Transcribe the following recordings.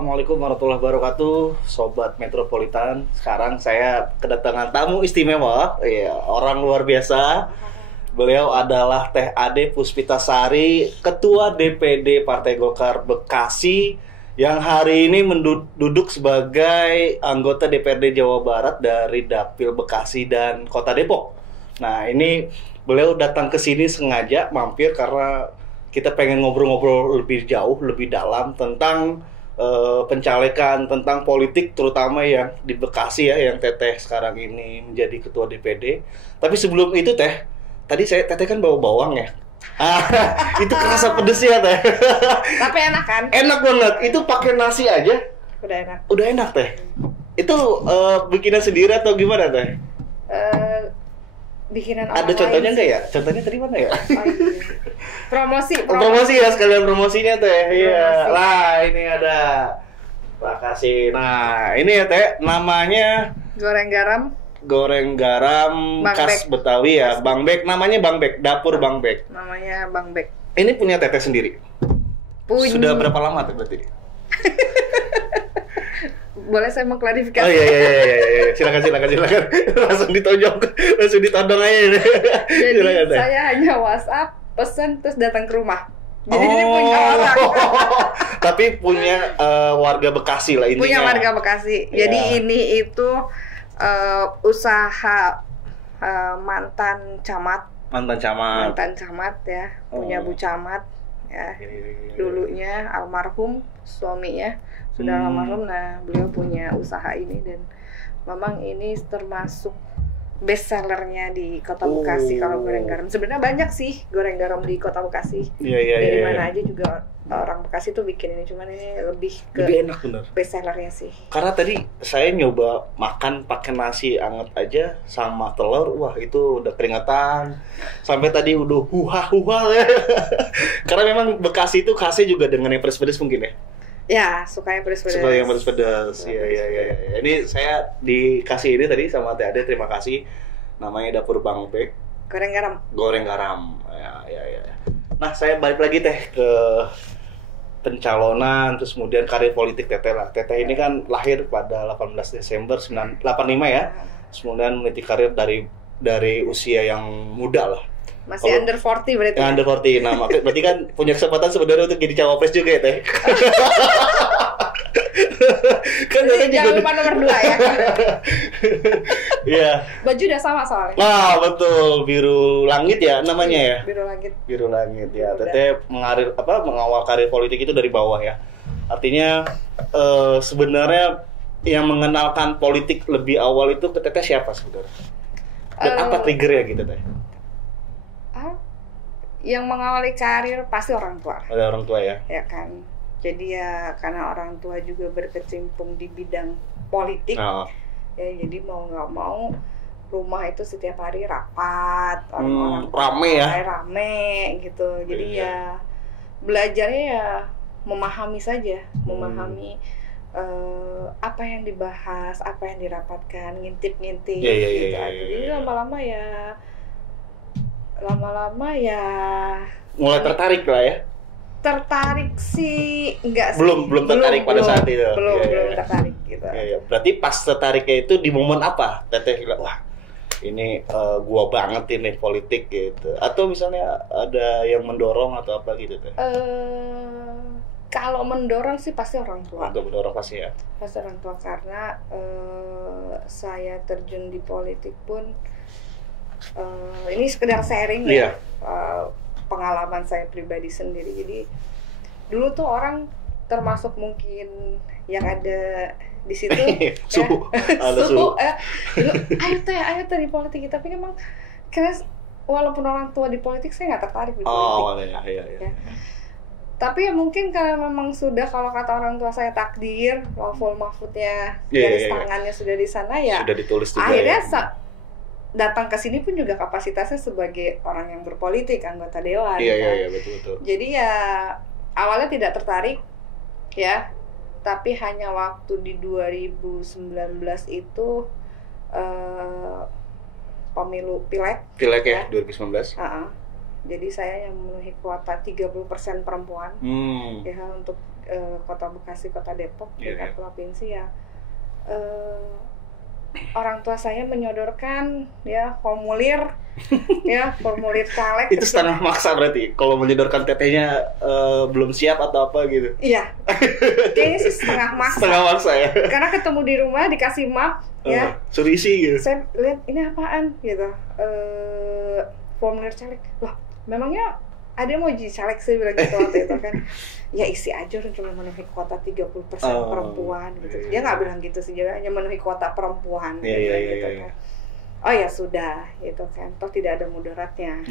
Assalamualaikum warahmatullahi wabarakatuh, Sobat Metropolitan. Sekarang saya kedatangan tamu istimewa, ya, orang luar biasa. Beliau adalah Teh Ade Puspitasari, Ketua DPD Partai Golkar Bekasi, yang hari ini duduk sebagai anggota DPRD Jawa Barat dari Dapil Bekasi dan Kota Depok. Nah, ini beliau datang ke sini sengaja mampir karena kita pengen ngobrol-ngobrol lebih jauh, lebih dalam tentang pencalekan, tentang politik terutama yang di Bekasi ya, yang Teteh sekarang ini menjadi ketua DPD. Tapi sebelum itu Teh, tadi Teteh kan bawa bawang ya. Itu kerasa pedes ya Teh. Tapi enak kan? Enak banget. Itu pakai nasi aja. Udah enak. Udah enak Teh. Itu bikinan sendiri atau gimana Teh? Bikinan orang Ada contohnya lain nggak ya? Contohnya tadi mana ya? Oh, iya. Promosi ya, sekalian promosinya Teh. Iya. Promosi. Lah, ini ada. Makasih. Nah, ini ya Teh, namanya Goreng garam. goreng garam Bang khas Bek. Betawi ya. Bang Bek, namanya Bang Bek, dapur Bang Bek. Namanya Bang Bek. Ini punya Teteh sendiri. Punya. Sudah berapa lama Teh berarti? Boleh saya mengklarifikasi? Oh iya. Silakan. Langsung ditodong aja. Jadi Silakan, Teh. saya hanya WhatsApp, pesen terus datang ke rumah. Jadi ini punya orang. Tapi punya warga Bekasi lah intinya. Punya warga Bekasi. Jadi Iya. ini itu usaha mantan camat ya, punya Bu Camat ya. Dulunya almarhum suaminya sudah almarhum. Nah, beliau punya usaha ini dan memang ini termasuk best sellernya di Kota Bekasi kalau goreng garam. Sebenarnya banyak sih goreng garam di Kota Bekasi. Iya. Dari mana aja juga orang Bekasi tuh bikin ini, cuman ini lebih enak bener. best sellernya sih. Karena tadi saya nyoba makan pakai nasi anget aja sama telur, wah itu udah keringetan. Sampai tadi udah huha ya. Karena memang Bekasi itu khasnya juga dengan yang pedas-pedas mungkin ya. Ya, suka yang pedas-pedas. Suka yang pedas-pedas. Iya. Ini saya dikasih ini tadi sama Teh Ade, terima kasih. Namanya dapur Bang Bek. Goreng garam. Ya. Nah, saya balik lagi Teh ke pencalonan, terus kemudian karir politik Teteh lah. Teteh ini kan lahir pada 18 Desember 1985 ya. Terus kemudian meniti karir dari usia yang muda lah. Masih under 40 berarti. Under 40. Nah, berarti kan punya kesempatan sebenarnya untuk jadi cawapres juga ya, Teh. Kan Jadi jangan lupa nomor 2 ya. Iya. Baju udah sama soalnya. Nah, betul, biru langit ya namanya ya. Biru langit. Biru langit ya. Teteh mengawal karir politik itu dari bawah ya. Artinya sebenarnya yang mengenalkan politik lebih awal itu ke Teteh siapa sebenarnya? Dan apa triggernya gitu Teh? Yang mengawali karir pasti orang tua. Ada orang tua ya. Ya kan. Jadi ya karena orang tua juga berkecimpung di bidang politik. Ya jadi mau nggak mau rumah itu setiap hari rapat, orang-orang rame gitu. Jadi ya belajarnya ya memahami saja, memahami apa yang dibahas, apa yang dirapatkan, ngintip-ngintip gitu. Jadi lama-lama ya mulai tertarik lah ya. Tertarik sih enggak sih. Belum tertarik pada saat itu. Belum tertarik gitu. Iya. Berarti pas tertariknya itu di momen apa? Teteh bilang, wah ini gua banget ini politik gitu. Atau misalnya ada yang mendorong atau apa gitu Teh? Kalau mendorong sih pasti orang tua. Untuk mendorong pasti ya. Pasti orang tua karena saya terjun di politik pun ini sekedar sharing ya. Pengalaman saya pribadi sendiri. Jadi dulu tuh orang termasuk mungkin yang ada di situ suhu. Dulu, ayo teh di politik. Tapi memang karena walaupun orang tua di politik saya nggak tertarik di politik. Ya. Tapi ya mungkin karena memang sudah, kalau kata orang tua saya, takdir, waful mahfudnya garis tangannya sudah di sana ya. Sudah ditulis juga. Akhirnya datang ke sini pun juga kapasitasnya sebagai orang yang berpolitik, anggota dewan. Iya, betul. Jadi ya awalnya tidak tertarik ya, tapi hanya waktu di 2019 itu Pileg ya, 2019. Jadi saya yang memenuhi kuota 30% perempuan. Ya untuk Kota Bekasi, Kota Depok, tingkat provinsi ya. Orang tua saya menyodorkan ya formulir caleg. Itu setengah maksa berarti kalau menyodorkan tetehnya belum siap atau apa gitu. Iya. Kayaknya sih setengah maksa. Setengah maksa ya. Karena ketemu di rumah dikasih map ya. Suruh isi gitu. Saya lihat ini apaan gitu. Formulir caleg. Loh, memangnya ada yang mau jadi caleg, saya bilang gitu waktu itu kan. Ya isi aja orang cuma memenuhi kuota 30% perempuan gitu. Dia nggak bilang gitu sih, dia hanya memenuhi kuota perempuan gitu kan. Oh ya sudah gitu kan. Toh tidak ada mudaratnya.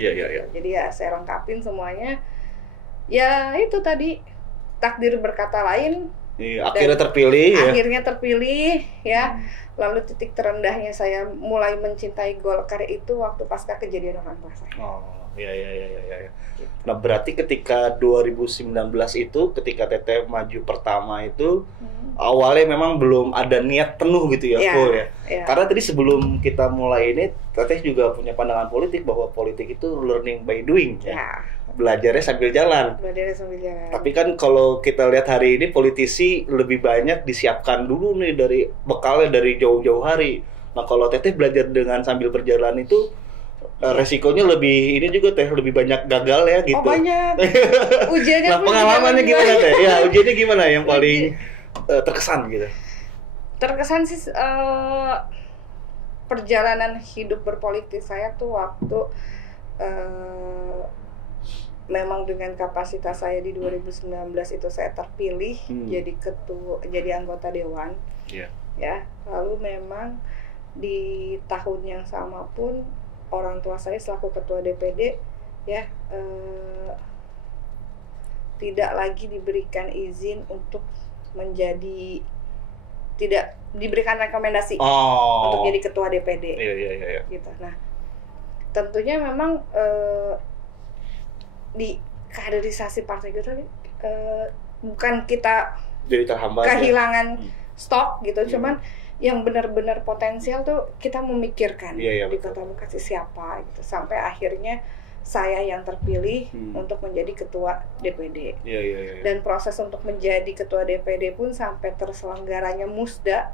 Jadi ya saya lengkapin semuanya. Ya itu tadi takdir berkata lain. Akhirnya terpilih ya. Akhirnya terpilih ya. Lalu titik terendahnya saya mulai mencintai Golkar itu waktu pasca kejadian orang tua saya. Iya. Nah berarti ketika 2019 itu, ketika Teteh maju pertama itu, awalnya memang belum ada niat penuh gitu ya, full ya. Karena tadi sebelum kita mulai ini, Teteh juga punya pandangan politik bahwa politik itu learning by doing ya. Belajarnya sambil jalan. Tapi kan kalau kita lihat hari ini politisi lebih banyak disiapkan dulu nih dari bekalnya dari jauh-jauh hari. Nah kalau Teteh belajar dengan sambil berjalan itu resikonya lebih ini juga Teh, lebih banyak gagal ya gitu. Banyak. Ujiannya nah pengalamannya gimana Teh? Ya ujiannya gimana yang paling terkesan gitu? Terkesan sih perjalanan hidup berpolitik saya tuh waktu memang dengan kapasitas saya di 2019 itu saya terpilih jadi anggota dewan. Ya, lalu memang di tahun yang sama pun orang tua saya selaku ketua DPD ya tidak lagi diberikan izin untuk menjadi, tidak diberikan rekomendasi untuk jadi ketua DPD. Gitu. Nah, tentunya memang di kaderisasi partai kita bukan kita jadi terhambat kehilangan stok gitu, cuman yang benar-benar potensial tuh kita memikirkan di Kota Bekasi siapa gitu, sampai akhirnya saya yang terpilih untuk menjadi ketua DPD. Dan proses untuk menjadi ketua DPD pun sampai terselenggaranya Musda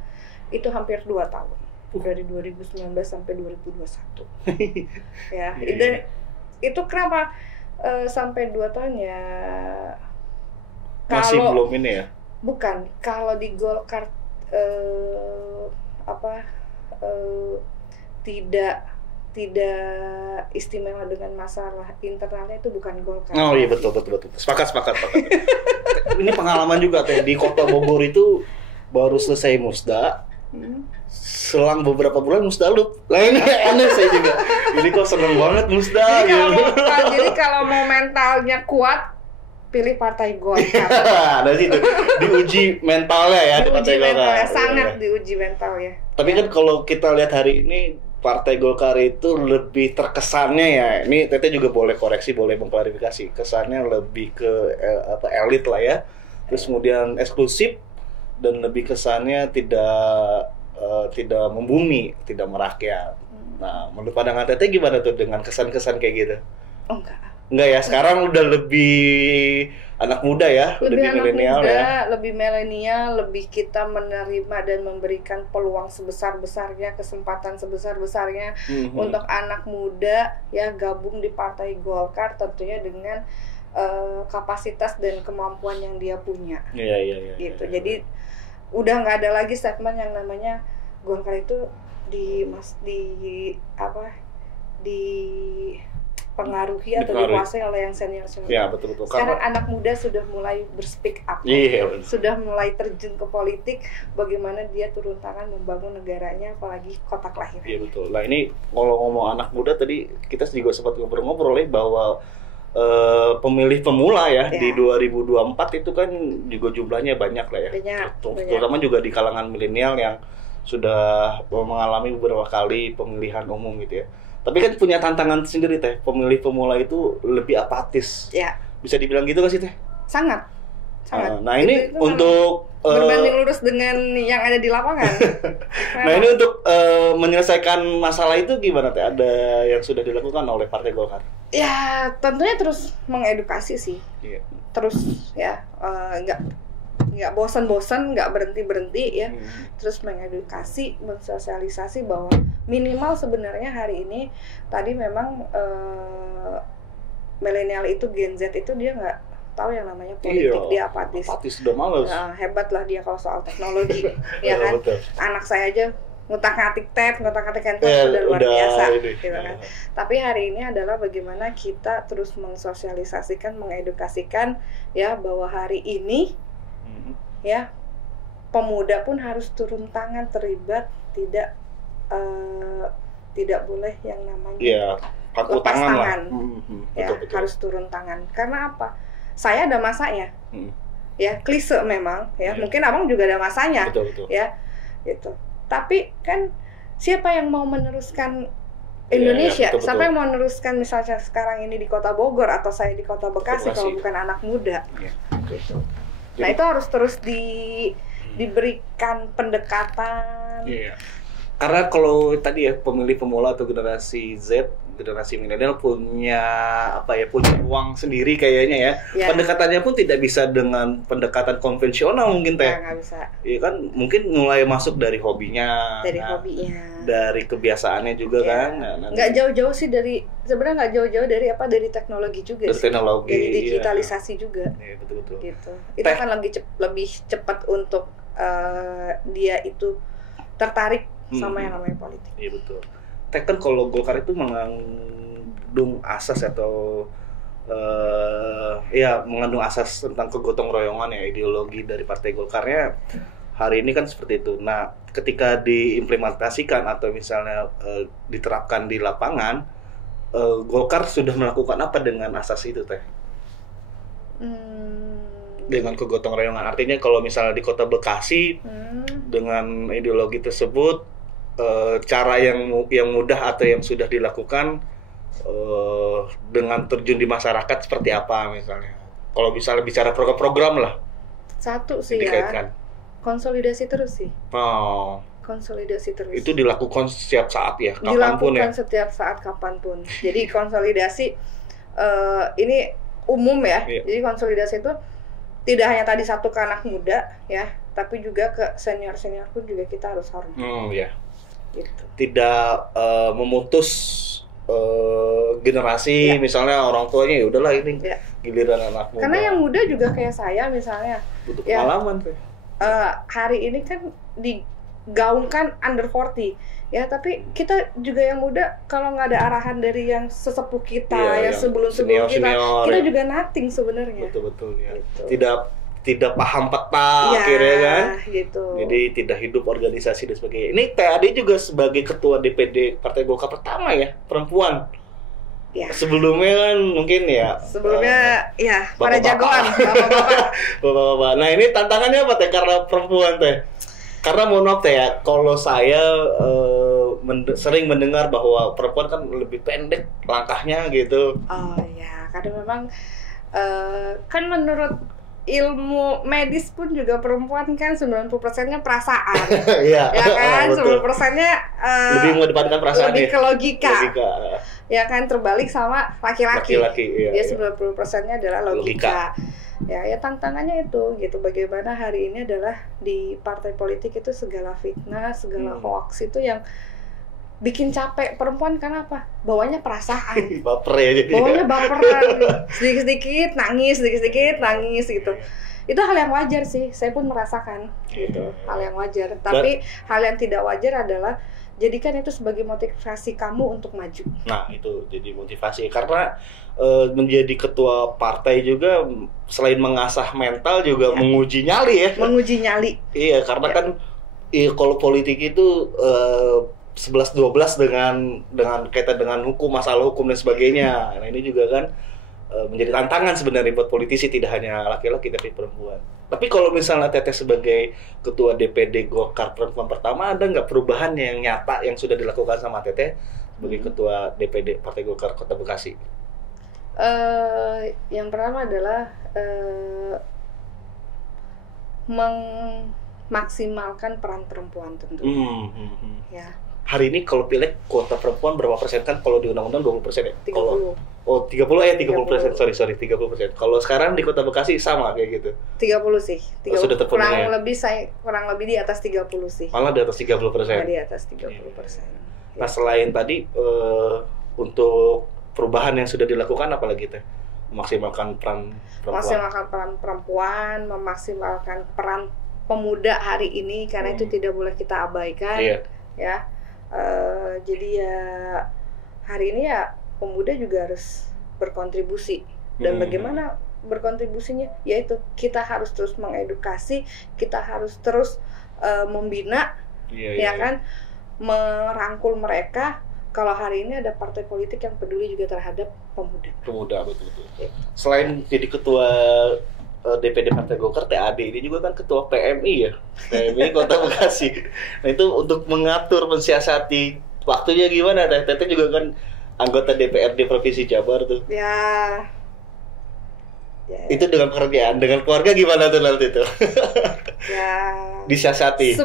itu hampir 2 tahun, dari 2019 sampai 2021. Dan itu kenapa sampai 2 tahun ya? Masih belum ini ya? Bukan, kalau di Golkar tidak istimewa dengan masalah internalnya itu bukan Golkar. Iya betul. Sepakat. Ini pengalaman juga Teh, di Kota Bogor itu baru selesai Musda. Selang beberapa bulan Musda lup. Lah ini aneh saya juga. Jadi kok seneng banget Musda. Jadi kalau mau mentalnya kuat, pilih partai Golkar. Dari situ diuji mentalnya ya, di partai Golkar. Sangat diuji mental ya. Tapi kan kalau kita lihat hari ini Partai Golkar itu lebih terkesannya ya. Ini Teteh juga boleh koreksi, boleh mengklarifikasi. Kesannya lebih ke elit lah ya. Terus kemudian eksklusif dan lebih kesannya tidak membumi, tidak merakyat. Nah, menurut pandangan Teteh gimana tuh dengan kesan-kesan kayak gitu? Enggak ya, sekarang udah lebih anak muda ya, lebih milenial ya. Lebih milenial, lebih kita menerima dan memberikan peluang sebesar-besarnya, kesempatan sebesar-besarnya untuk anak muda ya gabung di Partai Golkar, tentunya dengan kapasitas dan kemampuan yang dia punya. Iya. Gitu. Jadi udah nggak ada lagi statement yang namanya Golkar itu dipengaruhi atau dikuasai oleh yang senior. Ya, betul. Sekarang anak muda sudah mulai berspeak up. Sudah mulai terjun ke politik, bagaimana dia turun tangan membangun negaranya, apalagi kota kelahiran. Iya, betul. Nah, ini kalau ngomong anak muda tadi kita juga sempat ngobrol-ngobrol bahwa pemilih pemula ya di 2024 itu kan juga jumlahnya banyak lah ya. Terutama juga di kalangan milenial yang sudah mengalami beberapa kali pemilihan umum gitu ya. Tapi kan punya tantangan sendiri Teh, pemilih pemula itu lebih apatis. Ya. Bisa dibilang gitu gak sih Teh? Sangat. Nah ini untuk berbanding lurus dengan yang ada di lapangan. Nah ini untuk menyelesaikan masalah itu gimana Teh? Ada yang sudah dilakukan oleh Partai Golkar? Ya tentunya terus mengedukasi sih. Terus ya nggak bosan-bosan, nggak berhenti ya. Terus mengedukasi, mensosialisasi bahwa minimal sebenarnya hari ini tadi memang milenial itu, Gen Z itu dia nggak tahu yang namanya politik, dia apatis udah males. Hebat lah dia kalau soal teknologi. Ya kan, betul. Anak saya aja ngutak-ngatik tab, ngutak-ngatik handphone sudah luar biasa gitu kan. Tapi hari ini adalah bagaimana kita terus mensosialisasikan, mengedukasikan ya bahwa hari ini ya pemuda pun harus turun tangan, terlibat, tidak boleh yang namanya lepas tangan. Betul. Harus turun tangan. Karena apa? Saya ada masanya. Ya, klise memang ya. Mungkin Abang juga ada masanya. Betul. Ya. Gitu. Tapi kan siapa yang mau meneruskan Indonesia? Betul. Siapa yang mau meneruskan misalnya sekarang ini di Kota Bogor atau saya di Kota Bekasi kalau bukan anak muda? Gitu. Nah, itu harus terus diberikan pendekatan. Karena kalau tadi ya pemilih pemula atau generasi Z, generasi milenial punya ruang sendiri kayaknya ya. Pendekatannya pun tidak bisa dengan pendekatan konvensional mungkin teh. Nggak bisa. Iya kan, mungkin mulai masuk dari hobinya. Dari kebiasaannya juga kan. Nggak jauh-jauh sih sebenarnya nggak jauh-jauh dari teknologi juga. Dari teknologi. Dari digitalisasi juga. Iya, betul. Gitu. Itu akan lebih cepat untuk dia itu tertarik sama yang namanya politik. Iya betul. Kan kalau Golkar itu mengandung asas atau mengandung asas tentang kegotong royongan ya, ideologi dari Partai Golkarnya hari ini kan seperti itu. Nah, ketika diimplementasikan atau misalnya diterapkan di lapangan, Golkar sudah melakukan apa dengan asas itu teh? Dengan kegotong royongan, artinya kalau misalnya di Kota Bekasi dengan ideologi tersebut, cara yang mudah atau yang sudah dilakukan dengan terjun di masyarakat seperti apa misalnya? Kalau misalnya bicara program-program lah. Satu sih dikaitkan. Konsolidasi terus sih. Konsolidasi terus. Itu dilakukan setiap saat ya, kapanpun ya? Dilakukan setiap saat kapanpun. Jadi konsolidasi ini umum ya. Jadi konsolidasi itu tidak hanya tadi satu ke anak muda ya, tapi juga ke senior-senior pun juga kita harus hormat. Gitu. Tidak memutus generasi, misalnya orang tuanya ya udahlah ini giliran anak muda. Karena yang muda juga kayak saya misalnya butuh pengalaman tuh. Hari ini kan digaungkan under 40 ya, tapi kita juga yang muda kalau nggak ada arahan dari yang sesepuh kita, yang sebelum-sebelum kita juga nothing sebenarnya. Betul ya. Gitu. Tidak paham peta akhirnya kan, gitu. Jadi tidak hidup organisasi dan sebagainya. Ini TAD juga sebagai ketua DPD Partai Golkar pertama ya, perempuan. Ya. Sebelumnya kan mungkin ya. Sebelumnya para jagoan, bapak-bapak. Nah ini tantangannya apa teh karena perempuan teh? Karena mohon maaf teh ya, kalau saya sering mendengar bahwa perempuan kan lebih pendek langkahnya gitu. Oh ya, karena memang kan menurut ilmu medis pun juga perempuan kan 90%-nya perasaan. Ya kan, 10%-nya lebih mengedepankan perasaan, lebih ke logika. Ya kan, terbalik sama laki-laki. Dia 90%-nya adalah logika. Ya tantangannya itu gitu, bagaimana hari ini adalah di partai politik itu segala fitnah, segala hoax itu yang bikin capek perempuan. Karena apa? Bawanya perasaan. Baper ya jadi. Bawanya baperan. Sedikit-sedikit nangis gitu. Itu hal yang wajar sih. Saya pun merasakan gitu. Hal yang wajar. Tapi hal yang tidak wajar adalah jadikan itu sebagai motivasi kamu untuk maju. Nah, itu jadi motivasi karena menjadi ketua partai juga selain mengasah mental juga menguji nyali ya. Menguji nyali. Iya, karena kan kalau politik itu 11-12 dengan kaitan dengan hukum, masalah hukum dan sebagainya. Nah ini juga kan menjadi tantangan sebenarnya buat politisi, tidak hanya laki-laki tapi perempuan. Tapi kalau misalnya Teteh sebagai ketua DPD Golkar perempuan pertama, ada nggak perubahan yang nyata yang sudah dilakukan sama Teteh sebagai ketua DPD Partai Golkar Kota Bekasi? Yang pertama adalah memaksimalkan peran perempuan tentu. Ya. Hari ini kalau pileg kuota perempuan berapa persen kan? Kalau di undang-undang 20% ya? 30. Oh, 30%, sorry 30%. Kalau sekarang di Kota Bekasi sama kayak gitu. 30 sih. 30, sudah terpenuhi. Kurang lebih di atas 30 sih. Malah di atas 30%. Malah di atas 30%. Nah, selain tadi untuk perubahan yang sudah dilakukan apalagi teh? Memaksimalkan peran perempuan. Memaksimalkan peran perempuan, memaksimalkan peran pemuda hari ini karena itu tidak boleh kita abaikan. Iya. Ya. Jadi ya hari ini ya pemuda juga harus berkontribusi. Dan bagaimana berkontribusinya? Yaitu kita harus terus mengedukasi, kita harus terus membina, kan, merangkul mereka. Kalau hari ini ada partai politik yang peduli juga terhadap pemuda. Pemuda, betul. Ya. Selain jadi ketua DPD Partai Golkar, TAD ini juga kan ketua PMI ya, PMI Kota Bekasi. Nah itu untuk mengatur, mensiasati waktunya gimana? Teteh juga kan anggota DPRD Provinsi Jabar tuh. Ya. Itu dengan pekerjaan, dengan keluarga gimana tuh nanti tuh? Ya. Disiasati.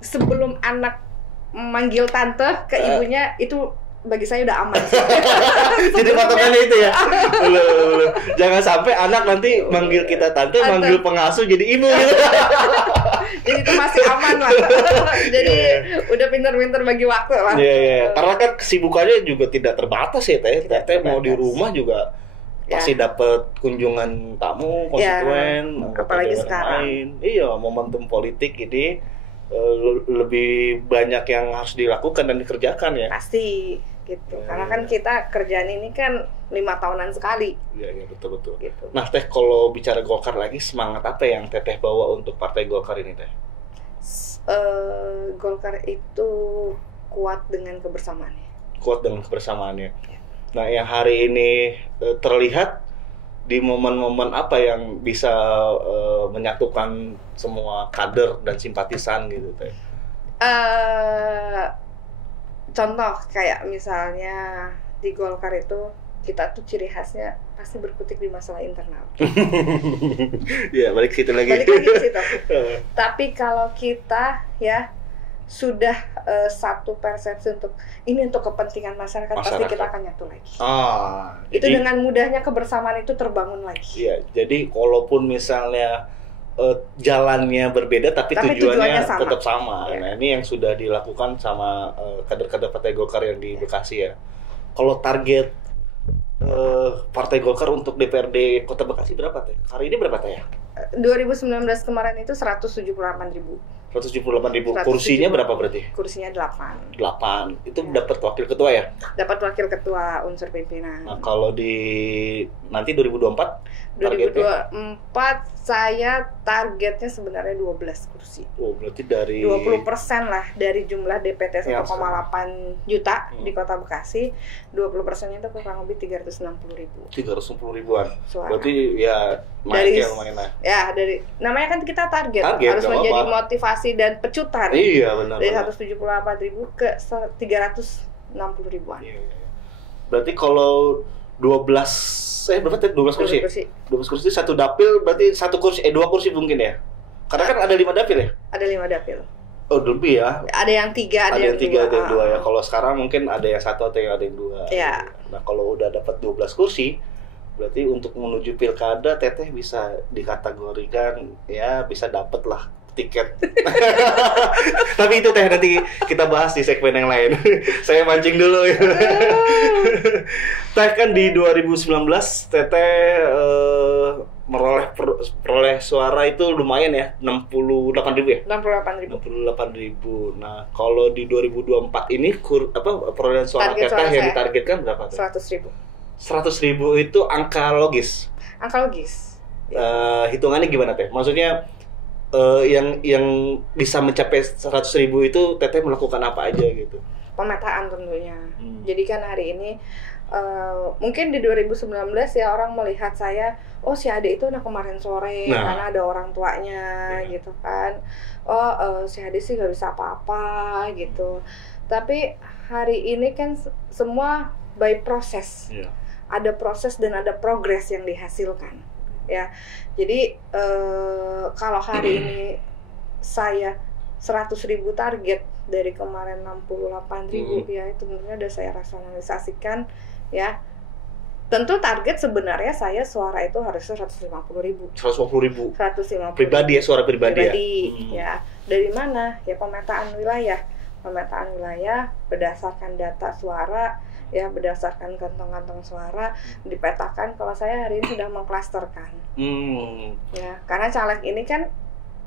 Sebelum anak manggil tante ke ibunya itu bagi saya udah aman. Jadi patokannya itu ya. Belum. Jangan sampai anak nanti manggil kita tante, manggil pengasuh jadi ibu gitu. Jadi itu masih aman lah. Jadi udah pintar-pintar bagi waktu lah. Iya. Karena kan kesibukannya juga tidak terbatas ya Teh. Teh mau di rumah juga pasti dapat kunjungan tamu, konstituen, apalagi sekarang. Iya, momentum politik ini lebih banyak yang harus dilakukan dan dikerjakan ya. Pasti gitu. Karena kan kita kerjaan ini kan 5 tahunan sekali. Iya betul. Gitu. Nah Teh, kalau bicara Golkar lagi, semangat apa yang Teteh bawa untuk partai Golkar ini Teh? Golkar itu kuat dengan kebersamaannya. Kuat dengan kebersamaannya. Ya. Nah yang hari ini terlihat di momen-momen apa yang bisa menyatukan semua kader dan simpatisan gitu Teh? Contoh kayak misalnya di Golkar itu kita tuh ciri khasnya pasti berkutik di masalah internal. Ya balik situ lagi. Balik lagi ke situ. Tapi kalau kita ya sudah satu persepsi untuk kepentingan masyarakat, pasti kita akan nyatu lagi. Itu jadi, dengan mudahnya kebersamaan itu terbangun lagi. Iya, jadi walaupun misalnya jalannya berbeda tapi tujuannya tetap sama. Ya. Nah, ini yang sudah dilakukan sama kader-kader Partai Golkar yang di Bekasi ya. Kalau target Partai Golkar untuk DPRD Kota Bekasi berapa Teh? Hari ini berapa Teh ya? 2019 kemarin itu 178.000. 178.000. Kursinya berapa berarti? Kursinya 8. Itu dapat wakil ketua ya? Dapat wakil ketua unsur pimpinan. Nah, kalau di nanti 2024 saya targetnya sebenarnya 12 kursi. Oh, berarti dari 20% lah dari jumlah DPT 1,8 juta di Kota Bekasi. 20%-nya itu kurang lebih 360.000. 360.000-an. Suara. Berarti ya lumayan lah. Ya, dari namanya kan kita target harus menjadi motivasi dan pecutan. Iya, benar. Dari 178.000 ke 360.000-an. Iya. Berarti kalau 12 kursi. 12 kursi satu dapil berarti satu kursi 2 kursi mungkin ya. Karena kan ada 5 dapil ya? Ada 5 dapil. Oh, lebih ya. Ada yang 3, ada yang 3, ada yang 2 ya. Kalau sekarang mungkin ada yang 1 atau yang ada yang 2. Iya. Nah, kalau udah dapat 12 kursi, berarti untuk menuju pilkada Teteh bisa dikategorikan ya bisa dapat lah tiket. Tapi itu Teh nanti kita bahas di segmen yang lain. Saya mancing dulu ya. Teh kan di 2019 Teteh peroleh suara itu lumayan ya, 68.000 ya? 68.000. Nah, kalau di 2024 ini perolehan suara Teteh yang ditargetkan berapa tuh? 100.000. 100.000 itu angka logis. Angka logis. Hitungannya gimana Teh? Maksudnya yang bisa mencapai 100.000 itu Teteh melakukan apa aja gitu? Pemetaan tentunya. Jadi kan hari ini mungkin di 2019 ya orang melihat saya, oh si Ade itu anak kemarin sore karena ada orang tuanya gitu kan. Si Ade sih gak bisa apa-apa gitu. Tapi hari ini kan semua by proses. Ada proses dan ada progres yang dihasilkan. Ya, jadi kalau hari ini saya 100.000 target dari kemarin 68.000 ya itu tentunya udah saya rasionalisasikan ya. Tentu target sebenarnya saya suara itu harusnya 150.000. 150.000. 150. Pribadi ya, suara pribadi ya. Dari mana? Ya pemetaan wilayah. Pemetaan wilayah berdasarkan data suara, ya berdasarkan kantong-kantong suara dipetakan. Kalau saya hari ini sudah mengklasterkan. Ya, karena caleg ini kan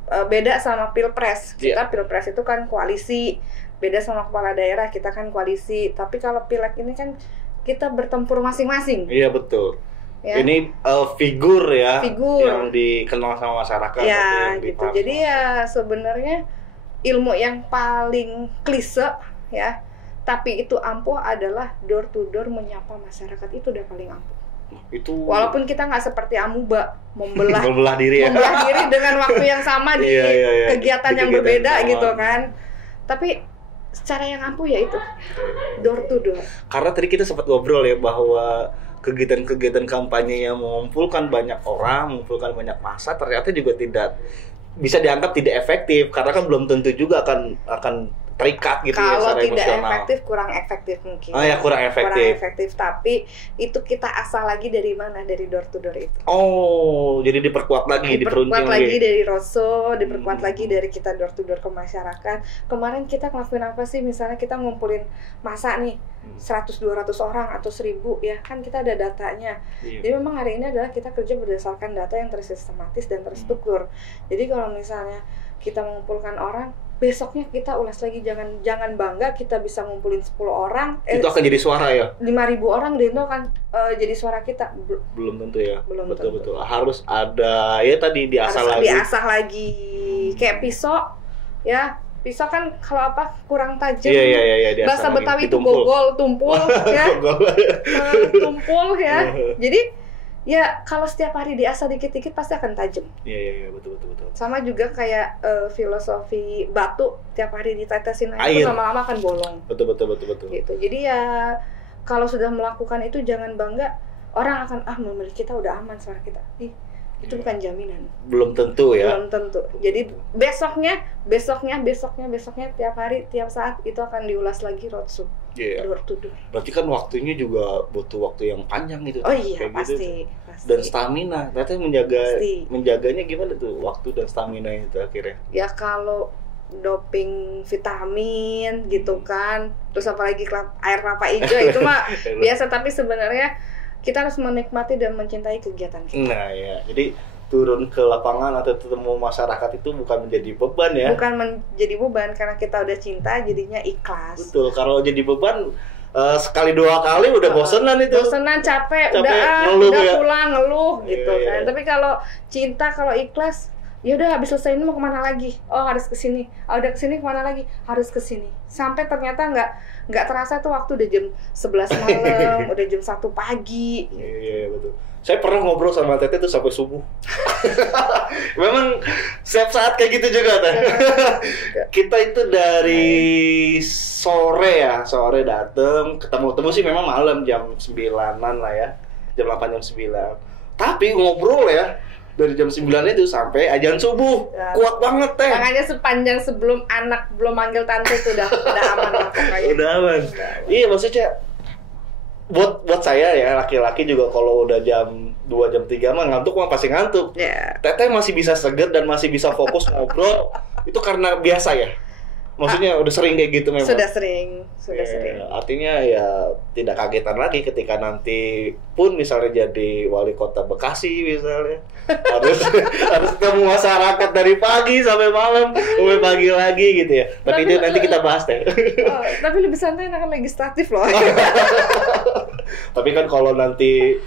beda sama pilpres. Kita pilpres itu kan koalisi, beda sama kepala daerah kita kan koalisi. Tapi kalau pileg ini kan kita bertempur masing-masing. Iya betul. Ya. Ini figur yang dikenal sama masyarakat. Ya gitu. Jadi ya sebenarnya ilmu yang paling klise ya, tapi itu ampuh adalah door to door menyapa masyarakat, itu udah paling ampuh. Itu walaupun kita nggak seperti amuba membelah diri dengan waktu yang sama di kegiatan yang berbeda gitu kan, tapi secara yang ampuh ya itu door to door. Karena tadi kita sempat ngobrol ya bahwa kegiatan-kegiatan kampanye yang mengumpulkan banyak orang, mengumpulkan banyak massa ternyata juga tidak bisa dianggap tidak efektif karena kan belum tentu juga akan terikat gitu ya secara emosional. Kalau tidak efektif, kurang efektif mungkin. Oh ya, kurang efektif, tapi itu kita asah lagi dari mana? Dari door to door itu. Oh, jadi diperkuat lagi, diperkuat lagi dari roadshow, diperkuat lagi dari kita door to door ke masyarakat. Kemarin kita ngelakuin apa sih? Misalnya kita ngumpulin massa nih 100-200 orang atau 1.000 ya, kan kita ada datanya. Jadi memang hari ini adalah kita kerja berdasarkan data yang tersistematis dan terstruktur. Jadi kalau misalnya kita mengumpulkan orang, besoknya kita ulas lagi, jangan bangga kita bisa ngumpulin 10 orang. Itu akan jadi suara ya? 5.000 orang itu akan jadi suara kita. Belum tentu ya? Belum betul, tentu. Betul. Harus ada, ya tadi diasah lagi. Kayak pisau, ya. Pisau kan kalau kurang tajam. Iya. Bahasa Betawi itu gogol, tumpul ya. Tumpul ya. Jadi ya kalau setiap hari diasah dikit-dikit pasti akan tajam. Iya, betul. Sama juga kayak filosofi batu, tiap hari ditetesin air lama-lama akan bolong. Betul. Gitu. Jadi ya kalau sudah melakukan itu jangan bangga orang akan memilih kita udah aman suara kita. Itu bukan jaminan. Belum tentu ya. Belum tentu. Jadi besoknya tiap hari, tiap saat itu akan diulas lagi roadshow. Door to door. Berarti kan waktunya juga butuh waktu yang panjang gitu. Oh iya, pasti. Dan stamina. Ternyata menjaganya gimana tuh waktu dan stamina itu akhirnya? Ya kalau doping vitamin gitu kan. Terus apalagi air kelapa hijau itu mah biasa, tapi sebenarnya kita harus menikmati dan mencintai kegiatan kita. Nah ya, jadi turun ke lapangan atau ketemu masyarakat itu bukan menjadi beban ya? Bukan menjadi beban, karena kita udah cinta jadinya ikhlas. Betul, kalau jadi beban sekali dua kali udah bosenan itu. Bosenan, capek udah pulang ngeluh gitu kan. Tapi kalau cinta, kalau ikhlas, ya udah habis selesai ini mau kemana lagi? Oh harus kesini. Oh udah kesini kemana lagi? Harus kesini. Sampai ternyata nggak terasa tuh waktu udah jam 11 malam, udah jam 1 pagi. Iya betul. Saya pernah ngobrol sama Teteh tuh sampai subuh. Memang setiap saat kayak gitu juga Teh. Kita itu dari sore dateng, ketemu sih memang malam jam 9-an lah ya. Jam 8 jam 9. Tapi ngobrol ya dari jam 9 itu sampai azan subuh. Kuat banget Teh. Makanya sepanjang sebelum anak belum manggil tante itu udah aman lah pokoknya. Udah aman. Iya maksudnya buat saya ya laki-laki juga kalau udah jam 2 jam 3 mah ngantuk mah pasti ngantuk. Teteh masih bisa seger dan masih bisa fokus ngobrol itu karena biasa ya. Maksudnya udah sering kayak gitu memang. Sudah sering. Artinya ya tidak kagetan lagi ketika nanti pun misalnya jadi wali kota Bekasi misalnya. harus ketemu masyarakat dari pagi sampai malam, sampai pagi lagi gitu ya. Tapi itu nanti kita bahas Teh. Tapi lebih santai enakan legislatif loh. Tapi kan kalau nanti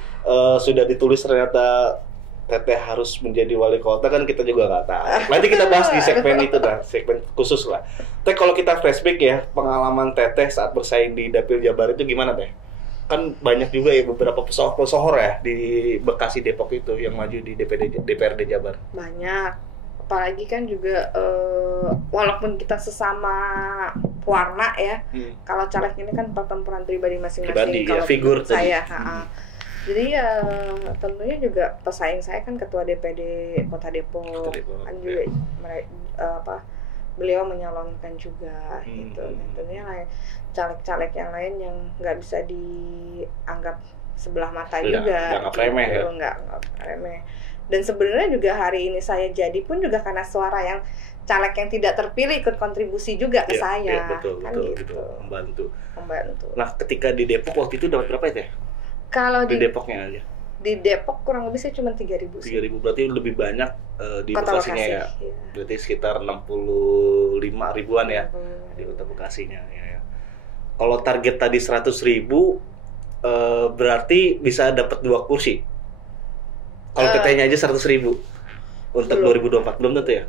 sudah ditulis ternyata Teteh harus menjadi wali kota kan kita juga nggak tahu. Nanti kita bahas di segmen itu dah, segmen khusus lah. Teh kalau kita flashback ya pengalaman Teteh saat bersaing di Dapil Jabar itu gimana Teh? Kan banyak juga ya beberapa pesohor ya di Bekasi Depok itu yang maju di DPRD Jabar. Banyak. Apalagi kan juga walaupun kita sesama warna ya, kalau caleg ini kan pertempuran pribadi masing-masing. Kalau figur saya. Jadi ya tentunya juga pesaing saya kan ketua DPD Kota Depok kan juga beliau menyalonkan juga gitu. Tentunya caleg-caleg yang lain yang nggak bisa dianggap sebelah mata juga, nggak remeh ya, nggak remeh. Dan sebenarnya juga hari ini saya jadi pun juga karena suara yang caleg yang tidak terpilih ikut kontribusi juga ke saya, betul, kan betul, gitu. Membantu. Nah, ketika di Depok waktu itu dapat berapa ya? Kalau di Depoknya aja. Di Depok kurang lebih saya cuma 3.000. 3.000 berarti lebih banyak di Bekasinya ya. Berarti sekitar 65 ribuan ya di Kota Bekasinya ya. Kalau target tadi 100.000 berarti bisa dapat 2 kursi. Kalau tetenya aja 100.000 untuk 2024 belum tentu ya.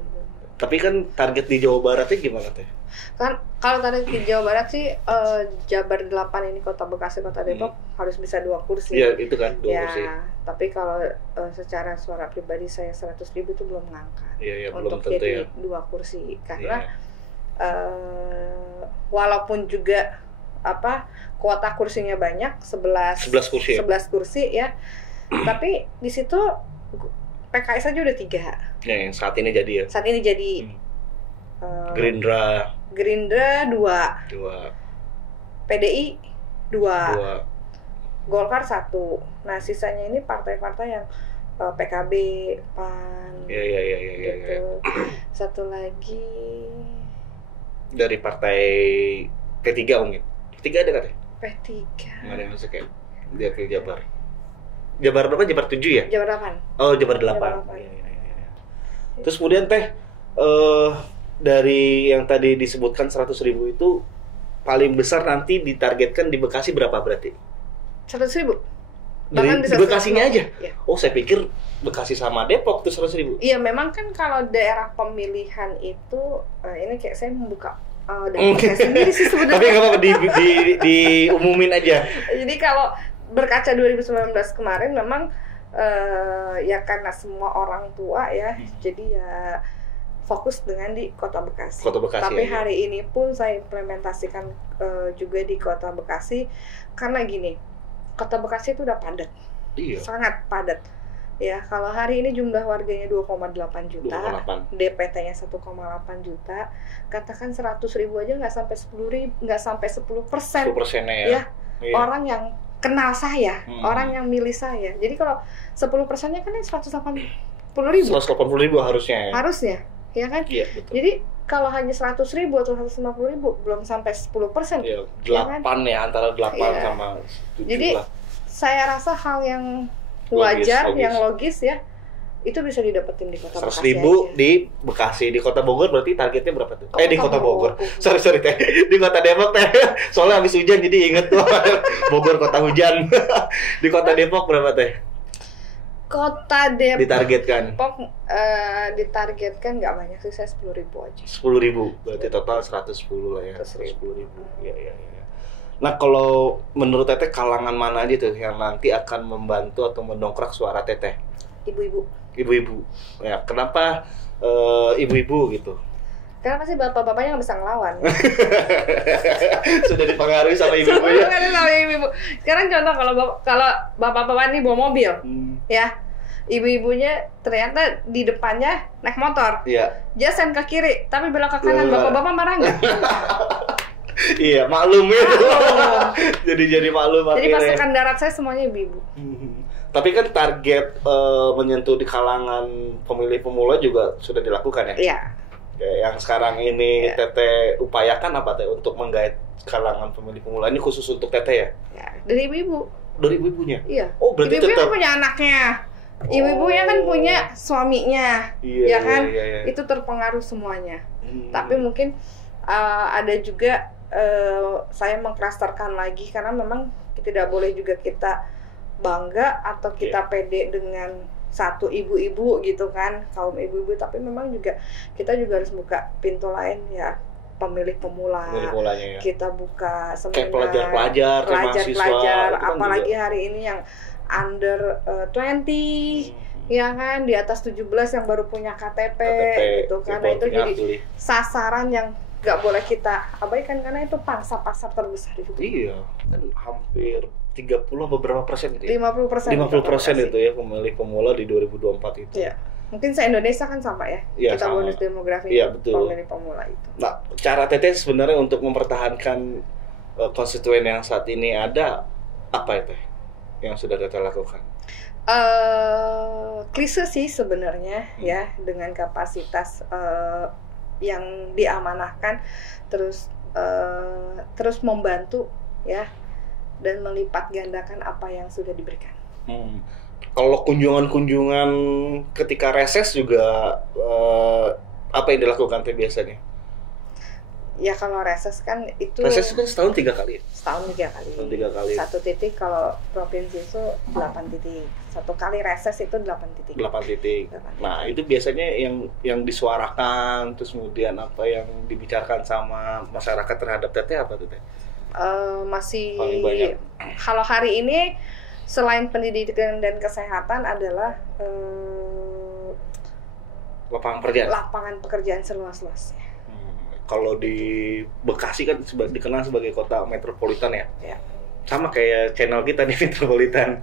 Tapi kan target di Jawa Baratnya gimana teh? Kan kalau target di Jawa Barat sih Jabar 8 ini Kota Bekasi, Kota Depok harus bisa 2 kursi. Iya, itu kan 2 kursi. Tapi kalau secara suara pribadi saya 100.000 itu belum ngangkat. Iya, untuk belum jadi 2 kursi karena walaupun juga kuota kursinya banyak 11 kursi. 11 kursi ya. Tapi di situ PKS aja udah 3. Ya, yang saat ini jadi ya. Saat ini jadi. Gerindra 2. PDI 2. Golkar 1. Nah, sisanya ini partai-partai yang PKB, PAN. Iya. Gitu. Satu lagi dari partai P3 mungkin. P3 ada kan ya? P3. Nggak ada yang masuk ya? Dia ke Jabar. Jabar berapa? Jabar 7 ya? Jabar 8. Oh, Jabar 8. Iya. Terus kemudian teh dari yang tadi disebutkan 100.000 itu paling besar nanti ditargetkan di Bekasi berapa berarti? 100.000. Di Bekasinya aja? Ya. Oh, saya pikir Bekasi sama Depok tuh 100.000. Iya, memang kan kalau daerah pemilihan itu ini kayak saya membuka dari saya sendiri sih sebenarnya. Tapi nggak apa-apa diumumin aja. Jadi kalau berkaca 2019 kemarin memang ya karena semua orang tua ya, jadi ya fokus dengan di Kota Bekasi. Tapi hari ini pun saya implementasikan juga di Kota Bekasi karena gini, Kota Bekasi itu udah padat, sangat padat. Ya, kalau hari ini jumlah warganya 2,8 juta, 2,8. DPT-nya 1,8 juta, katakan 100.000 aja nggak sampai 10.000, nggak sampai 10%. 10%-nya ya. Iya. Orang yang kenal saya, orang yang milih saya. Jadi kalau 10%-nya kan 180.000. 180.000 harusnya ya. Harusnya, ya kan? Iya, betul. Jadi kalau hanya 100.000 atau 150.000 belum sampai 10%. Iya, 8 ya, antara 8 sama 7 Jadi lah. Saya rasa hal yang wajar, yang logis ya, itu bisa didapetin di Kota Bekasi. 100.000 di Bekasi. Di Kota Bogor berarti targetnya berapa tuh? Di Kota Bogor. Sorry teh. Di Kota Depok teh. Soalnya habis hujan jadi inget tuh. Bogor kota hujan. Di Kota Depok berapa teh? Kota Depok ditargetkan nggak banyak sih, saya 10.000 aja. 10.000 berarti total 110 lah ya. 110.000. Iya. Nah, kalau menurut Teteh kalangan mana aja tuh yang nanti akan membantu atau mendongkrak suara Teteh? Ibu-ibu. Ya, kenapa ibu-ibu gitu? Karena pasti bapak-bapaknya nggak bisa ngelawan. Sudah dipengaruhi sama ibu-ibunya. Sekarang contoh kalau bapak-bapak ini bawa mobil, ya, ibu-ibunya ternyata di depannya naik motor, jasen ke kiri, tapi belok ke kanan, bapak-bapak marah nggak? Iya, maklum ya. Jadi maklum. Jadi pasukan darat saya semuanya ibu-ibu. Tapi kan target menyentuh di kalangan pemilih pemula juga sudah dilakukan ya? Iya. Yang sekarang ini Teteh upayakan apa Teh untuk menggait kalangan pemilih pemula ini khusus untuk Teteh ya? Ya, dari ibu-ibu. Dari ibu-ibunya? Iya. Oh, berarti ibu-ibunya tetap punya anaknya. Ibu-ibunya kan punya suaminya. Iya kan? Iya. Itu terpengaruh semuanya. Tapi mungkin ada juga saya mengklasterkan lagi karena memang tidak boleh juga kita bangga atau kita pede dengan satu ibu-ibu gitu kan, kaum ibu-ibu, tapi memang juga kita juga harus buka pintu lain ya, pemilih pemula. Ya. Kita buka seminar pelajar-pelajar, apalagi juga hari ini yang under 20 ya kan, di atas 17 yang baru punya KTP gitu kan. Nah, itu jadi sasaran yang nggak boleh kita abaikan karena itu pangsa pasar terbesar itu. Iya, kan hampir 30 beberapa persen gitu ya? 50% 50% itu ya pemilih pemula di 2024 itu. Iya. Mungkin se-Indonesia kan sama ya, ya kita sama. bonus demografi Iya, betul. pemilih pemula itu. Nah, cara Teteh sebenarnya untuk mempertahankan konstituen yang saat ini ada apa itu yang sudah Teteh lakukan? Klise sih sebenarnya ya, dengan kapasitas yang diamanahkan, terus membantu ya, dan melipat gandakan apa yang sudah diberikan. Kalau kunjungan ketika reses juga apa yang dilakukan Teh biasanya? Ya kalau reses kan itu Reses kan setahun 3 kali. Setahun 3 kali. Setahun 3 kali. 1 titik, kalau provinsi itu 8 titik. 1 kali reses itu 8 titik. 8 titik. Nah, itu biasanya yang disuarakan, terus kemudian apa yang dibicarakan sama masyarakat terhadap Teteh apa tuh Teh? Masih paling banyak. Kalau hari ini selain pendidikan dan kesehatan adalah lapangan pekerjaan seluas-luasnya. Kalau di Bekasi kan dikenal sebagai kota metropolitan ya. Ya. Sama kayak channel kita nih, metropolitan.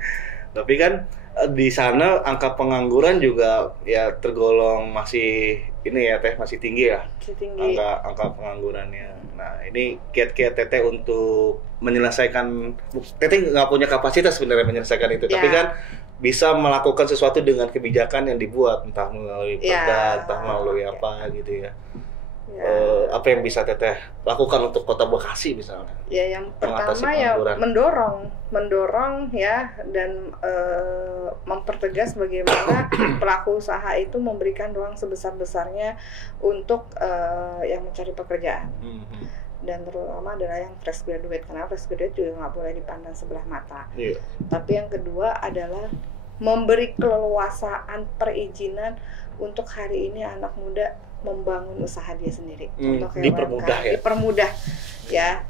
Tapi kan di sana angka pengangguran juga ya tergolong masih ini ya Teh, masih tinggi ya. Masih tinggi. Angka penganggurannya. Nah, ini kiat-kiat Teteh untuk menyelesaikan, Teteh nggak punya kapasitas sebenarnya menyelesaikan itu, tapi kan bisa melakukan sesuatu dengan kebijakan yang dibuat, entah melalui perda, entah melalui apa gitu ya. Apa yang bisa Teteh lakukan untuk kota Bekasi misalnya? Ya, yang pertama ya mendorong ya, dan mempertegas bagaimana pelaku usaha itu memberikan ruang sebesar-besarnya untuk yang mencari pekerjaan. Dan terutama adalah yang fresh graduate, karena fresh graduate juga nggak boleh dipandang sebelah mata. Tapi yang kedua adalah memberi keleluasaan perizinan untuk hari ini anak muda membangun usaha dia sendiri. Contoh kayak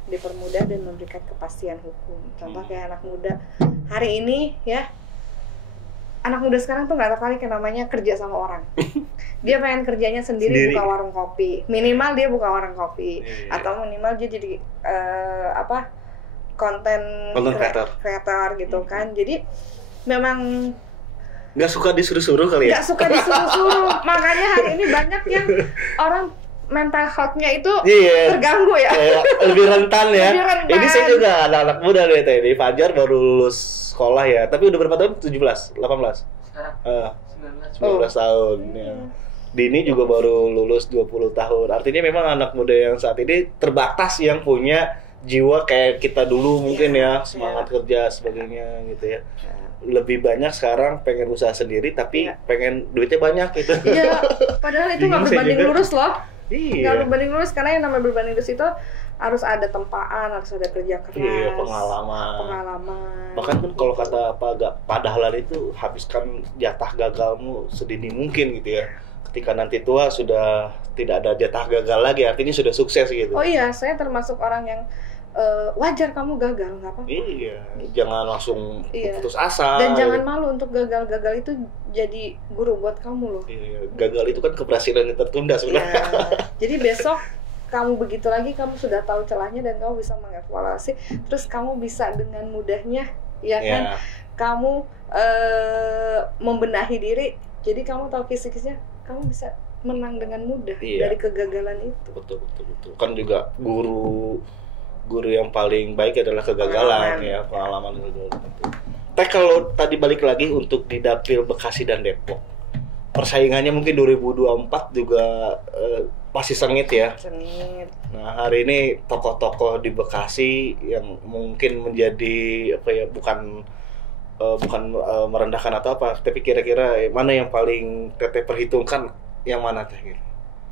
dipermudah dan memberikan kepastian hukum. Contoh kayak anak muda hari ini ya, anak muda sekarang tuh nggak tertarik yang namanya kerja sama orang. Dia pengen kerjanya sendiri. Buka warung kopi. Minimal dia buka warung kopi, atau minimal dia jadi konten creator gitu kan. Jadi memang nggak suka disuruh-suruh kali ya? Nggak suka disuruh-suruh. Makanya hari ini banyak yang orang mental health-nya itu terganggu ya. Lebih rentan ya. Ini saya juga anak-anak muda nih Teh. Di Fajar baru lulus sekolah ya. Tapi udah berapa tahun? 17, 18? Sekarang 19 tahun ya. Dini juga baru lulus 20 tahun. Artinya memang anak muda yang saat ini terbatas yang punya jiwa kayak kita dulu mungkin ya. Semangat kerja sebagainya gitu ya. Lebih banyak sekarang pengen usaha sendiri tapi pengen duitnya banyak gitu. Iya, padahal itu nggak berbanding lurus loh. Nggak berbanding lurus, karena yang namanya berbanding lurus itu harus ada tempaan, harus ada kerja keras, pengalaman. Bahkan kan kalau kata Pak Dahlan itu, habiskan jatah gagalmu sedini mungkin gitu ya. Ketika nanti tua sudah tidak ada jatah gagal lagi, artinya sudah sukses gitu. Oh iya, saya termasuk orang yang wajar kamu gagal, nggak apa-apa. Iya, jangan langsung putus asa. Dan jangan malu untuk gagal itu jadi guru buat kamu loh. Iya, gagal itu kan keberhasilan yang tertunda sebenarnya. Jadi besok kamu begitu lagi, kamu sudah tahu celahnya dan kamu bisa mengevaluasi, terus kamu bisa dengan mudahnya, ya kan? Kamu membenahi diri, jadi kamu tahu fisiknya, kamu bisa menang dengan mudah dari kegagalan itu. Betul. Kan juga guru yang paling baik adalah kegagalan, pengalaman itu. Teh, kalau tadi balik lagi untuk di Dapil Bekasi dan Depok, persaingannya mungkin 2024 juga masih sengit ya. Nah, hari ini tokoh-tokoh di Bekasi yang mungkin menjadi bukan merendahkan atau apa, tapi kira-kira mana yang paling Teteh perhitungkan, yang mana Teh gitu?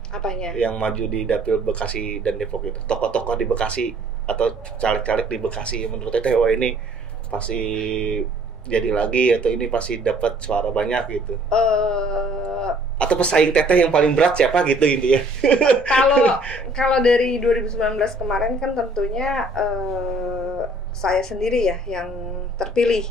Apanya? Yang maju di Dapil Bekasi dan Depok itu, tokoh-tokoh di Bekasi atau caleg-caleg di Bekasi yang menurut Teteh ini pasti jadi lagi, atau ini pasti dapat suara banyak gitu. Atau pesaing Teteh yang paling berat siapa gitu ya? Kalau dari 2019 kemarin kan tentunya saya sendiri ya yang terpilih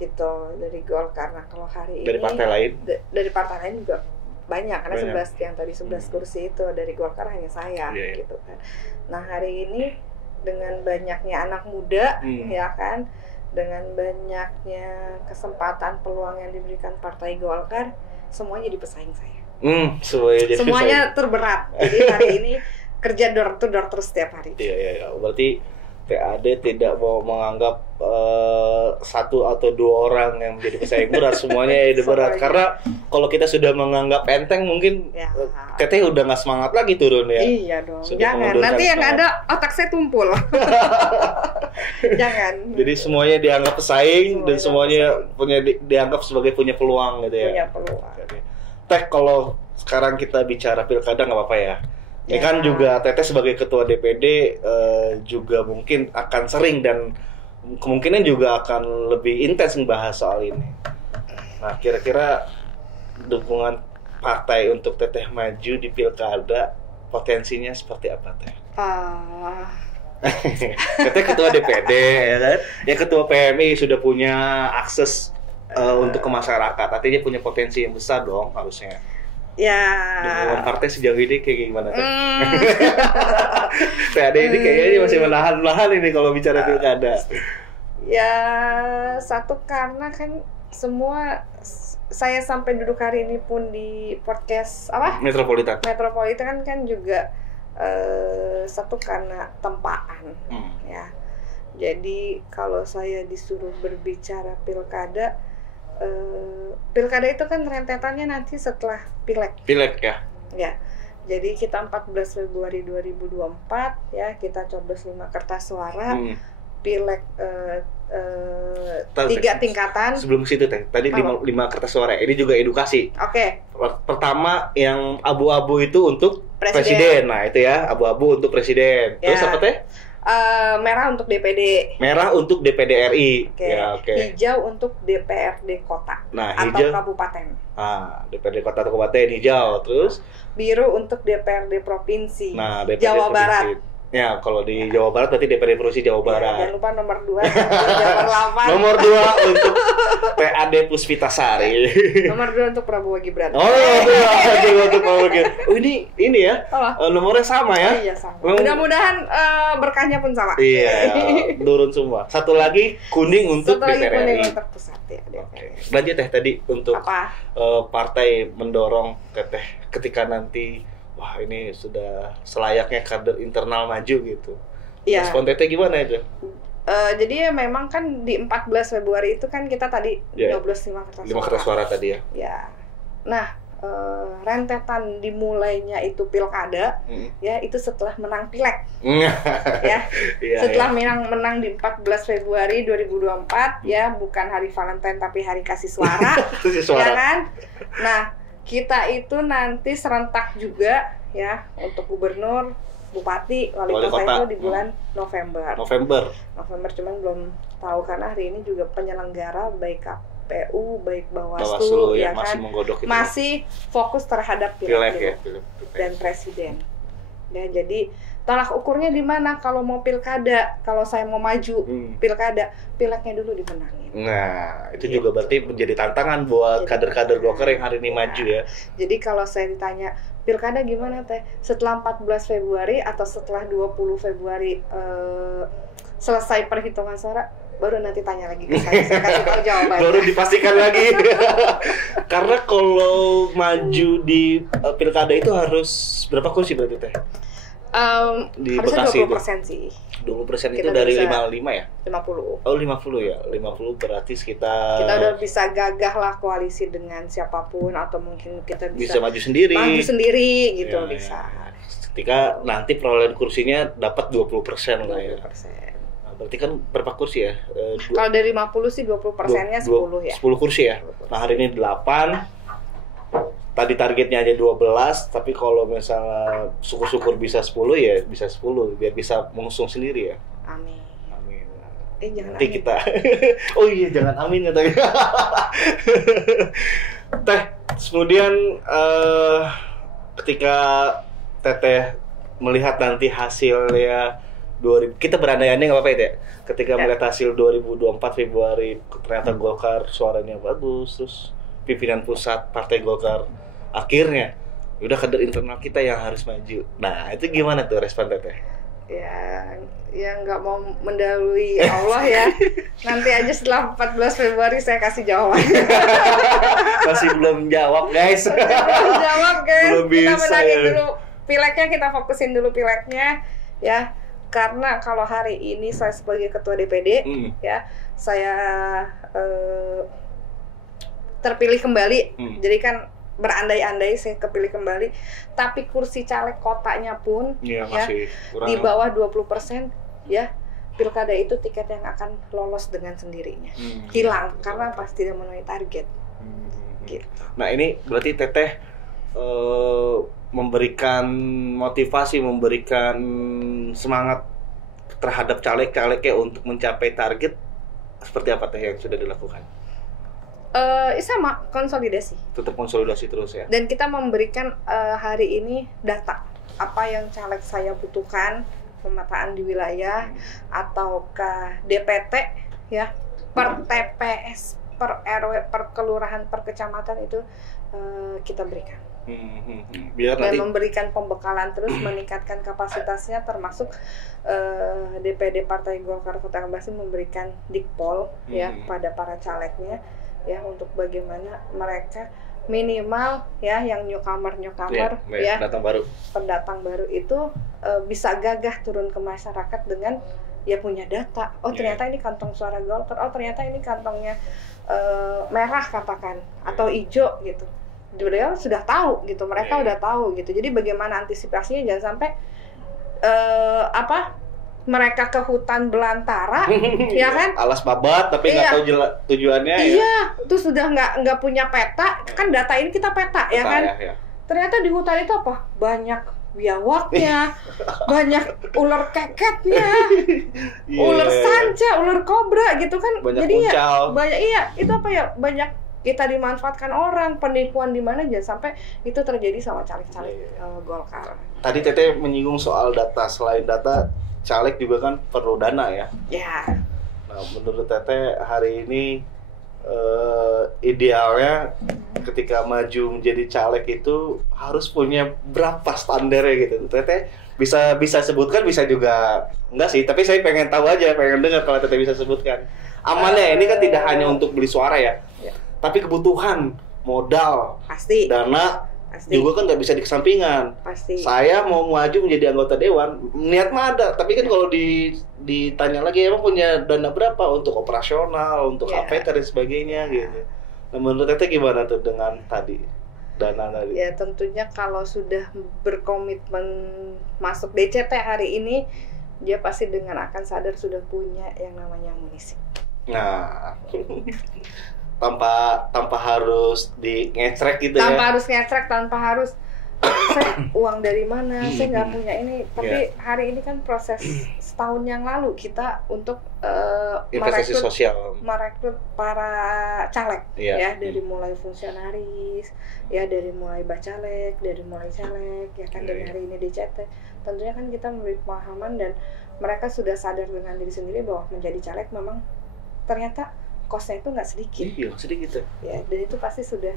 gitu dari Golkar. Nah, kalau hari dari ini dari partai lain juga banyak, karena 11 yang tadi 11 kursi itu dari Golkar hanya saya gitu kan. Nah, hari ini dengan banyaknya anak muda ya kan, dengan banyaknya kesempatan peluang yang diberikan Partai Golkar, semuanya jadi pesaing saya. Semuanya terberat. Jadi hari ini kerja door to door terus setiap hari. Iya. Berarti TAD tidak mau menganggap satu atau dua orang yang menjadi pesaing berat, semuanya jadi berat. Karena kalau kita sudah menganggap enteng, mungkin Teteh udah nggak semangat lagi turun ya. Iya dong. Jangan. Nanti yang ada otak saya tumpul. Jangan. Jadi semuanya dianggap pesaing dan semuanya dianggap sebagai punya peluang gitu ya. Punya peluang. Teh, kalau sekarang kita bicara pilkada nggak apa-apa ya. Ya kan juga Teteh sebagai ketua DPD juga mungkin akan sering dan kemungkinan juga akan lebih intens membahas soal ini. Nah, kira-kira dukungan partai untuk Teteh maju di pilkada potensinya seperti apa, Teh? Teteh ketua DPD ya kan? Ya ketua PMI sudah punya akses untuk ke masyarakat. Artinya punya potensi yang besar dong harusnya. Ya. Dukungan partai sejauh ini kayak gimana, Teh? TAD ini kayaknya masih menahan-nahan ini kalau bicara pilkada. Ya, satu karena kan semua saya sampai duduk hari ini pun di podcast Metropolitan kan juga satu karena tempaan ya. Jadi kalau saya disuruh berbicara pilkada itu kan rentetannya nanti setelah Pileg ya. Ya. Jadi kita 14 Februari 2024 ya, kita coblos 5 kertas suara. Pileg 3 tingkatan. Sebelum situ Teh, tadi 5 kertas suara. Ini juga edukasi. Oke. Pertama yang abu-abu itu untuk presiden. Nah, itu ya, abu-abu untuk presiden. Terus apa Teh? Merah untuk DPD. Merah untuk DPD RI. Ya, hijau untuk DPRD kota atau kabupaten. DPRD kota atau kabupaten hijau. Terus biru untuk DPRD provinsi. Nah, DPRD Jawa provinsi. Barat. Ya, kalau di Jawa Barat berarti DPRD Provinsi Jawa Barat. Jangan lupa nomor 2 Jawa 8. Nomor 2 untuk TAD Puspitasari. Nomor 2 untuk Prabowo Gibran. Oh, untuk Prabowo Gibran. Oh, ini ya. Nomornya sama ya? Iya, sama. Mudah-mudahan berkahnya pun sama. Iya, turun semua. Satu lagi kuning untuk DPR RI. Kuning untuk pusat ya. Oke. Lanjut Teh tadi untuk partai mendorong Teteh ketika nanti wah ini sudah selayaknya kader internal maju gitu. Iya. Respon Teteh gimana itu? Jadi ya memang kan di 14 Februari itu kan kita tadi nyoblos 5 kertas suara. 5 kertas suara tadi ya. Ya. Nah, rentetan dimulainya itu pilkada ya itu setelah menang Pileg. Ya. Setelah menang di 14 Februari 2024 ya, bukan hari Valentine tapi hari kasih suara. Ya kan? Nah, kita itu nanti serentak juga ya untuk gubernur, bupati, wali kota itu di bulan November. Cuman belum tahu karena hari ini juga penyelenggara baik KPU, baik Bawaslu ya kan masih fokus terhadap Pileg dan presiden. Ya, jadi tolak ukurnya di mana kalau mau pilkada, kalau saya mau maju pilkada, Pilegnya dulu dimenangin. Nah, itu juga berarti menjadi tantangan buat kader-kader Golkar yang hari ini maju ya. Jadi kalau saya ditanya, pilkada gimana Teh? Setelah 14 Februari atau setelah 20 Februari selesai perhitungan suara, baru nanti tanya lagi ke saya kasih tahu jawabannya. Baru dipastikan lagi. Karena kalau maju di pilkada itu harus berapa kursi berarti Teh? Di harusnya Bekasi 20% sih. 20% itu dari 55 ya? 50. Oh, 50 ya. 50 berarti sekitar kita udah bisa gagah lah koalisi dengan siapapun atau mungkin kita bisa maju sendiri. Gitu ya, bisa. Ya. Ketika nanti perolehan kursinya dapat 20% lah ya. Berarti kan berapa kursi ya? Kalau dari 50 sih 20%-nya 10 ya. 10 kursi ya. Nah, hari ini 8. Tadi targetnya aja 12, tapi kalau misalnya syukur-syukur bisa 10 ya bisa 10 biar bisa mengusung sendiri ya. Amin. Jangan nanti amin. Kita. Oh iya, jangan amin katanya. Teh, kemudian ketika Teteh melihat nanti hasilnya kita berandai-andai nggak apa-apa ya, ketika melihat hasil 2024 Februari ternyata Golkar suaranya bagus, terus pimpinan pusat Partai Golkar akhirnya udah kader internal kita yang harus maju. Nah, itu gimana tuh respon Teteh? Ya nggak mau mendahului Allah ya. Nanti aja setelah 14 Februari saya kasih jawaban. Masih belum jawab guys. Belum jawab guys. Belum Kita bisa, menangin ya. dulu pileknya, kita fokusin dulu pileknya ya. Karena kalau hari ini saya sebagai ketua DPD ya, saya terpilih kembali. Jadi kan berandai-andai saya kepilih kembali, tapi kursi caleg kotanya pun masih kurang. Di bawah 20% ya. Pilkada itu tiket yang akan lolos dengan sendirinya. Hilang karena pasti tidak memenuhi target. Gitu. Nah, ini berarti Teteh memberikan motivasi, memberikan semangat terhadap caleg-calegnya untuk mencapai target. Seperti apa Teh yang sudah dilakukan? Sama, konsolidasi. Tetap konsolidasi terus ya. Dan kita memberikan hari ini data apa yang caleg saya butuhkan, pemetaan di wilayah ataukah DPT ya, per TPS, per RW, per kelurahan, per kecamatan itu kita berikan. Biar Dan nanti memberikan pembekalan terus, meningkatkan kapasitasnya, termasuk DPD Partai Golkar Kota Bekasi memberikan dikpol ya pada para calegnya ya, untuk bagaimana mereka minimal ya yang newcomer ya pendatang baru itu bisa gagah turun ke masyarakat dengan ya punya data. Oh ternyata ini kantong suara Golkar, oh ternyata ini kantongnya merah katakan atau hijau gitu. Beliau sudah tahu gitu, mereka udah tahu gitu. Jadi bagaimana antisipasinya jangan sampai mereka ke hutan belantara, ya kan? Alas babat tapi nggak tahu tujuannya. Iya, itu sudah nggak punya peta. Kan data ini kita peta ya kan? Ya. Ternyata di hutan itu apa? Banyak biawaknya, banyak ular keketnya, ular sanca, ular kobra gitu kan. Banyak jadi uncal. Banyak itu apa ya? Banyak kita dimanfaatkan orang, penipuan di mana jangan sampai itu terjadi sama caleg-caleg Golkar. Tadi Teteh menyinggung soal data, selain data caleg juga kan perlu dana ya. Ya. Nah, menurut Teteh hari ini idealnya ketika maju menjadi caleg itu harus punya berapa standarnya gitu. Teteh bisa sebutkan, bisa juga enggak sih, tapi saya pengen tahu aja, pengen dengar kalau Teteh bisa sebutkan. Amalnya ini kan tidak hanya untuk beli suara ya. Tapi kebutuhan modal, pasti, dana juga kan nggak bisa dikesampingan. Pasti. Saya mau maju menjadi anggota dewan, niat mah ada, tapi kan kalau ditanya lagi emang punya dana berapa untuk operasional, untuk APT dan sebagainya gitu. Nah, menurut Teteh gimana tuh dengan tadi dana tadi? Ya tentunya kalau sudah berkomitmen masuk DCT hari ini, dia pasti dengan akan sadar sudah punya yang namanya amunisi. Nah. tanpa harus ngecrek gitu tanpa harus ngecrek, tanpa harus saya uang dari mana, saya nggak punya ini. Tapi hari ini kan proses setahun yang lalu kita untuk merekrut para caleg ya, dari mulai fungsionaris ya, dari mulai bacalek, dari mulai caleg ya kan, dari hari ini DCT. Tentunya kan kita memberi pemahaman dan mereka sudah sadar dengan diri sendiri bahwa menjadi caleg memang ternyata kosnya itu nggak sedikit. Iya, sedikit ya. Dan itu pasti sudah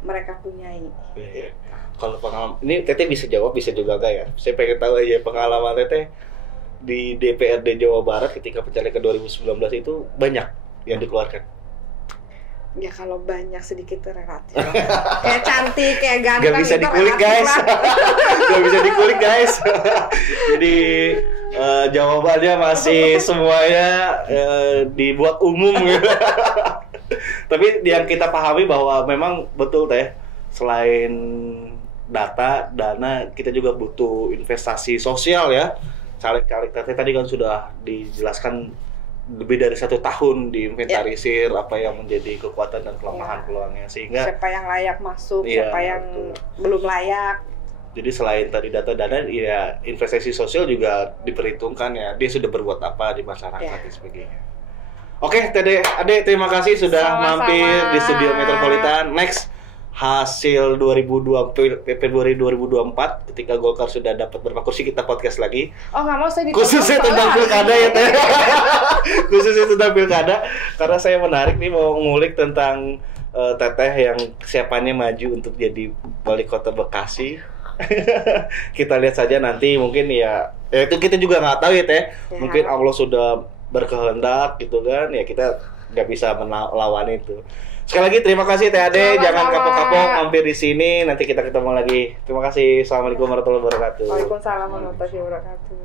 mereka punyai. Iya. Kalau pengalaman ini Teteh bisa jawab, bisa juga enggak ya? Saya pengen tahu aja pengalaman Teteh di DPRD Jawa Barat ketika pencalekan 2019 itu banyak yang dikeluarkan. Ya kalau banyak sedikit itu relatif. Kayak cantik, kayak ganteng. Gak bisa dikulik guys. Gak bisa dikulik guys. Jadi jawabannya masih semuanya dibuat umum gitu. Tapi yang kita pahami bahwa memang betul Teh, selain dana, kita juga butuh investasi sosial ya. Caleg-caleg Teteh tadi kan sudah dijelaskan lebih dari 1 tahun diinventarisir apa yang menjadi kekuatan dan kelemahan peluangnya, sehingga siapa yang layak masuk, siapa yang belum layak. Jadi selain tadi dana, ya investasi sosial juga diperhitungkan ya. Dia sudah berbuat apa di masyarakat dan sebagainya. Oke, Teteh Ade, terima kasih sudah mampir di Studio Metropolitan. Next hasil Februari 2024 ketika Golkar sudah dapat berapa kursi, kita podcast lagi. Oh, nggak mau saya khususnya tentang pilkada ya Teh. Khususnya tentang pilkada karena saya menarik nih mau ngulik tentang Teteh yang siapanya maju untuk jadi wali kota Bekasi. Kita lihat saja nanti, mungkin ya itu kita juga nggak tahu ya Teh. Mungkin Allah sudah berkehendak gitu kan, ya kita nggak bisa melawan itu. Sekali lagi terima kasih Teh Ade, Sama-sama. jangan kapok-kapok mampir di sini. Nanti kita ketemu lagi. Terima kasih. Assalamualaikum warahmatullahi wabarakatuh. Waalaikumsalam warahmatullahi wabarakatuh.